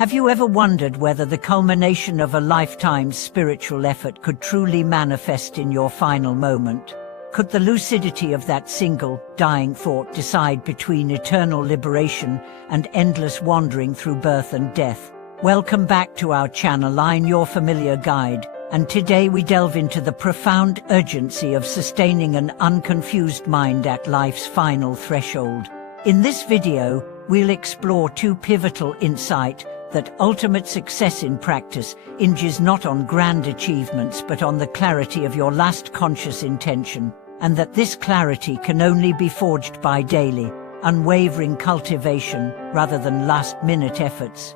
Have you ever wondered whether the culmination of a lifetime's spiritual effort could truly manifest in your final moment? Could the lucidity of that single, dying thought decide between eternal liberation and endless wandering through birth and death? Welcome back to our channel. I'm your familiar guide, and today we delve into the profound urgency of sustaining an unconfused mind at life's final threshold. In this video, we'll explore two pivotal insights: that ultimate success in practice hinges not on grand achievements but on the clarity of your last conscious intention, and that this clarity can only be forged by daily, unwavering cultivation rather than last-minute efforts.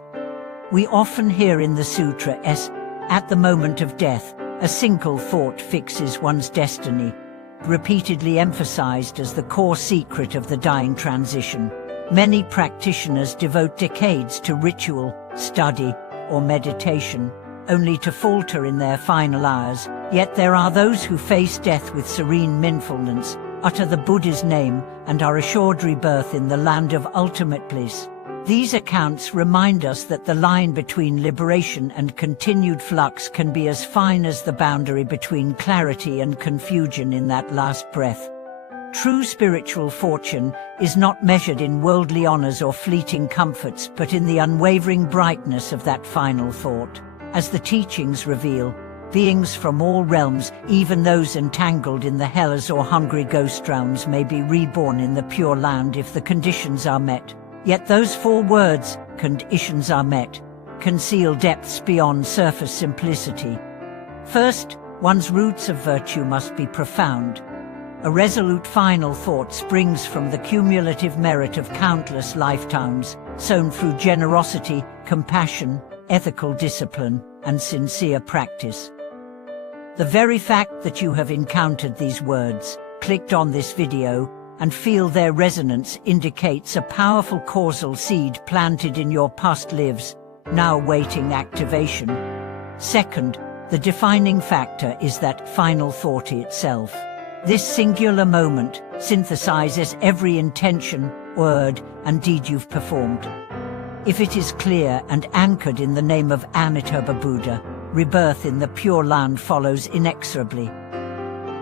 We often hear in the sutras, at the moment of death, a single thought fixes one's destiny, repeatedly emphasized as the core secret of the dying transition. Many practitioners devote decades to ritual, study, or meditation, only to falter in their final hours. Yet there are those who face death with serene mindfulness, utter the Buddha's name, and are assured rebirth in the land of ultimate bliss. These accounts remind us that the line between liberation and continued flux can be as fine as the boundary between clarity and confusion in that last breath. True spiritual fortune is not measured in worldly honors or fleeting comforts, but in the unwavering brightness of that final thought. As the teachings reveal, beings from all realms, even those entangled in the hells or hungry ghost realms, may be reborn in the pure land if the conditions are met. Yet those four words, conditions are met, conceal depths beyond surface simplicity. First, one's roots of virtue must be profound. A resolute final thought springs from the cumulative merit of countless lifetimes, sown through generosity, compassion, ethical discipline, and sincere practice. The very fact that you have encountered these words, clicked on this video, and feel their resonance indicates a powerful causal seed planted in your past lives, now awaiting activation. Second, the defining factor is that final thought itself. This singular moment synthesizes every intention, word, and deed you've performed. If it is clear and anchored in the name of Amitabha Buddha, rebirth in the Pure Land follows inexorably.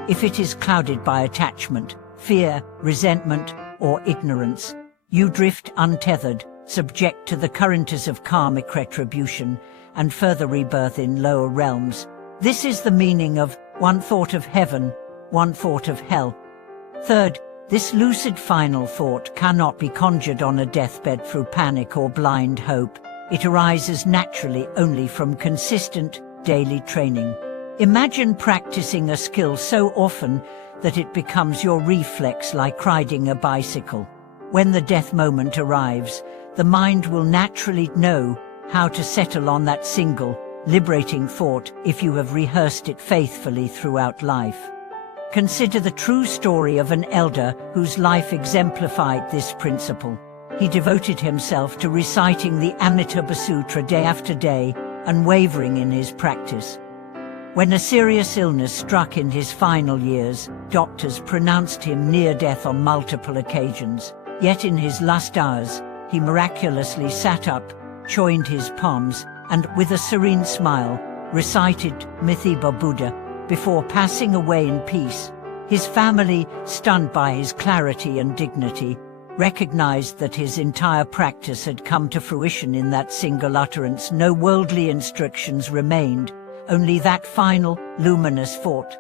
If it is clouded by attachment, fear, resentment, or ignorance, you drift untethered, subject to the currents of karmic retribution and further rebirth in lower realms. This is the meaning of one thought of heaven, one thought of hell. Third, this lucid final thought cannot be conjured on a deathbed through panic or blind hope. It arises naturally only from consistent, daily training. Imagine practicing a skill so often that it becomes your reflex, like riding a bicycle. When the death moment arrives, the mind will naturally know how to settle on that single, liberating thought if you have rehearsed it faithfully throughout life. Consider the true story of an elder whose life exemplified this principle. He devoted himself to reciting the Amitabha Sutra day after day, unwavering in his practice. When a serious illness struck in his final years, doctors pronounced him near death on multiple occasions. Yet in his last hours, he miraculously sat up, joined his palms, and with a serene smile, recited Amitabha Buddha, before passing away in peace. His family, stunned by his clarity and dignity, recognized that his entire practice had come to fruition in that single utterance. No worldly instructions remained, only that final, luminous thought.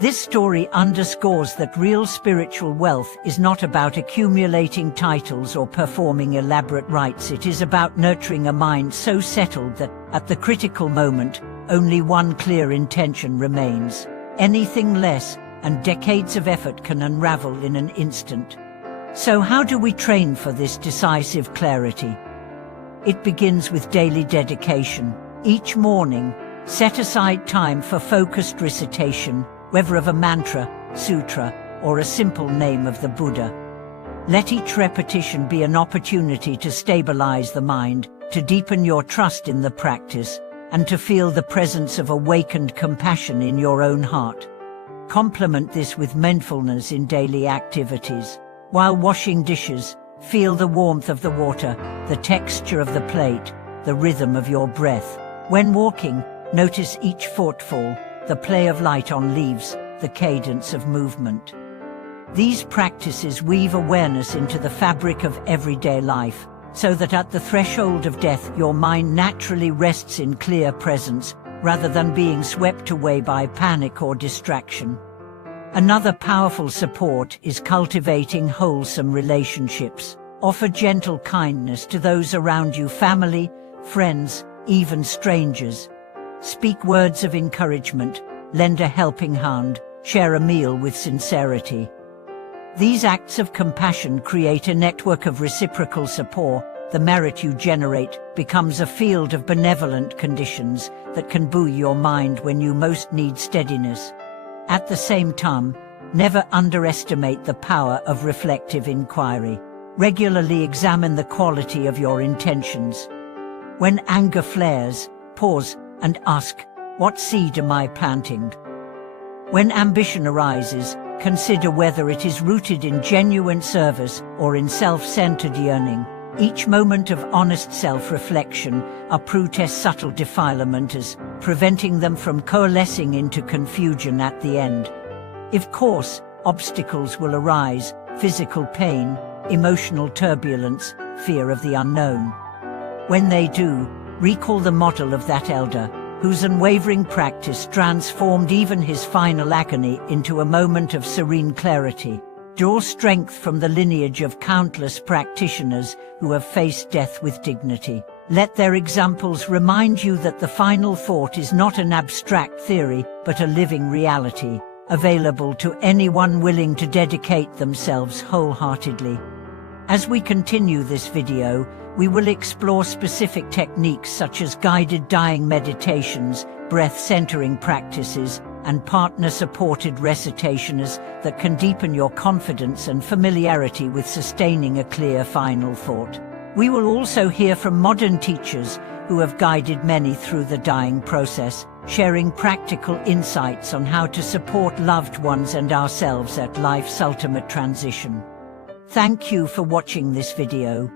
This story underscores that real spiritual wealth is not about accumulating titles or performing elaborate rites. It is about nurturing a mind so settled that, at the critical moment, only one clear intention remains. Anything less, and decades of effort can unravel in an instant. So how do we train for this decisive clarity? It begins with daily dedication. Each morning, set aside time for focused recitation, whether of a mantra, sutra, or a simple name of the Buddha. Let each repetition be an opportunity to stabilize the mind, to deepen your trust in the practice, and to feel the presence of awakened compassion in your own heart. Complement this with mindfulness in daily activities. While washing dishes, feel the warmth of the water, the texture of the plate, the rhythm of your breath. When walking, notice each footfall, the play of light on leaves, the cadence of movement. These practices weave awareness into the fabric of everyday life, so that at the threshold of death your mind naturally rests in clear presence, rather than being swept away by panic or distraction. Another powerful support is cultivating wholesome relationships. Offer gentle kindness to those around you, family, friends, even strangers. Speak words of encouragement, lend a helping hand, share a meal with sincerity. These acts of compassion create a network of reciprocal support. The merit you generate becomes a field of benevolent conditions that can buoy your mind when you most need steadiness. At the same time, never underestimate the power of reflective inquiry. Regularly examine the quality of your intentions. When anger flares, pause and ask, what seed am I planting? When ambition arises, consider whether it is rooted in genuine service or in self-centered yearning. Each moment of honest self-reflection uproots subtle defilements, preventing them from coalescing into confusion at the end. Of course, obstacles will arise: physical pain, emotional turbulence, fear of the unknown. When they do, recall the model of that elder, whose unwavering practice transformed even his final agony into a moment of serene clarity. Draw strength from the lineage of countless practitioners who have faced death with dignity. Let their examples remind you that the final thought is not an abstract theory, but a living reality, available to anyone willing to dedicate themselves wholeheartedly. As we continue this video, we will explore specific techniques such as guided dying meditations, breath-centering practices, and partner-supported recitations that can deepen your confidence and familiarity with sustaining a clear final thought. We will also hear from modern teachers who have guided many through the dying process, sharing practical insights on how to support loved ones and ourselves at life's ultimate transition. Thank you for watching this video.